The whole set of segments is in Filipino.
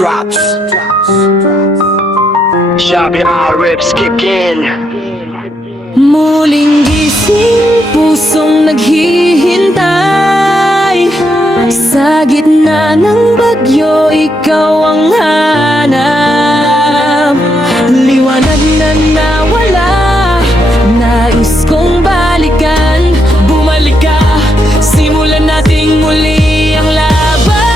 drops. Shabby rips kick in. Muling gising, pusong naghihintay. Sa gitna ng bagyo, ikaw ang hanap. Liwanag na nawala, nais kong balikan. Bumalik ka, simulan nating muli ang laban.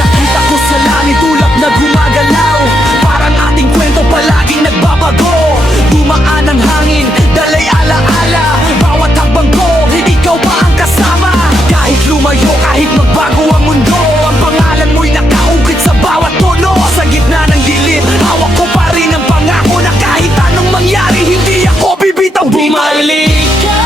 Nakita ko sa langit ulap na gumagalaw, parang ating kwento palaging nagbabago. Dumaan ang hangin, dalay alaala, bawat hakbang ko, ikaw pa ang kasama. Kahit lumayo, kahit magbago ang mundo, ang pangalan mo'y nakaukit sa bawat tono. Sa gitna ng dilim, hawak ko pa rin ang pangako na kahit anong mangyari, hindi ako bibitaw. Bumalik ka,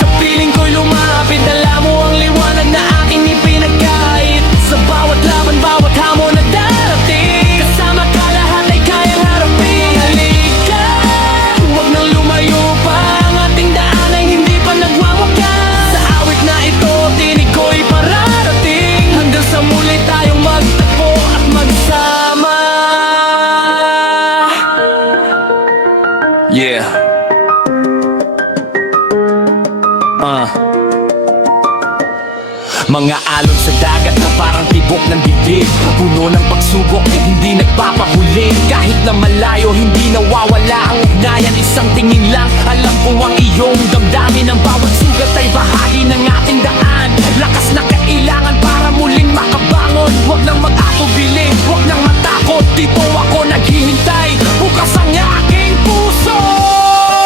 sa piling ko'y lumapit. Dala mo ang liwanag na aking ipinagkait. Sa bawat laban, bawat hamon na darating, kasama ka lahat ay kayang harapin. Bumalik ka, huwag nang lumayo pa, ang ating daan ay hindi pa nagwawakas. Sa awit na ito, tinig ko'y pararating, hanggang sa muli tayong magtagpo at magsama. Yeah. Mga alon sa dagat na parang tibok ng dibdib, puno ng pagsubok na hindi nagpapahuli. Kahit na malayo, hindi nawawala ang ugnayan. Isang tingin lang, alam ko ang iyong damdamin. Ang bawat sugat ay bahagi ng ating daan. Lakas na kailangan para muling makabangon. Huwag nang mag-atubili, huwag nang matakot. Dito ako naghihintay, bukas ang aking puso.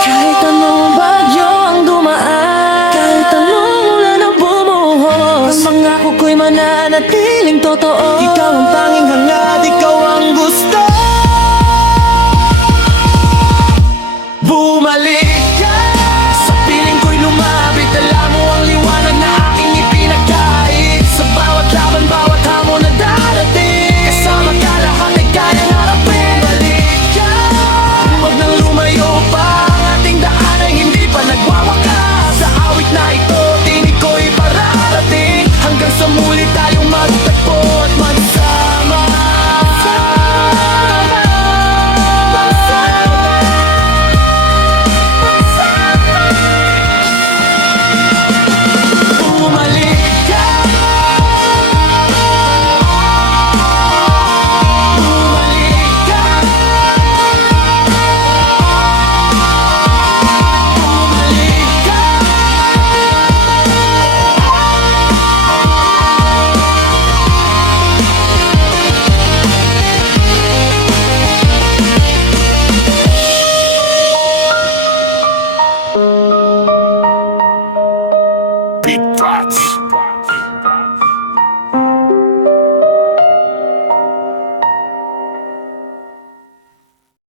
Kahit anong bagyo ang dumaan, kahit anong ulan ang bumuhos, ang pangako ko'y mananatiling totoo. Ikaw ang tanging hangad, ikaw ang gusto. Bumalik ka, sa piling ko'y lumapit. Dala mo ang liwanag na aking ipinagkait. Sa bawat laban, bawat hamon na darating, kasama ka lahat ay kayang harapin. Balik ka, huwag nang lumayo pa, ang ating daan ay hindi pa nagwawakas. Sa awit na ito, tinig ko'y pararating, hanggang sa muli tayong magtagpo at magsama. Bumalik ka, bumalik ka, bumalik ka. Big Thoughts.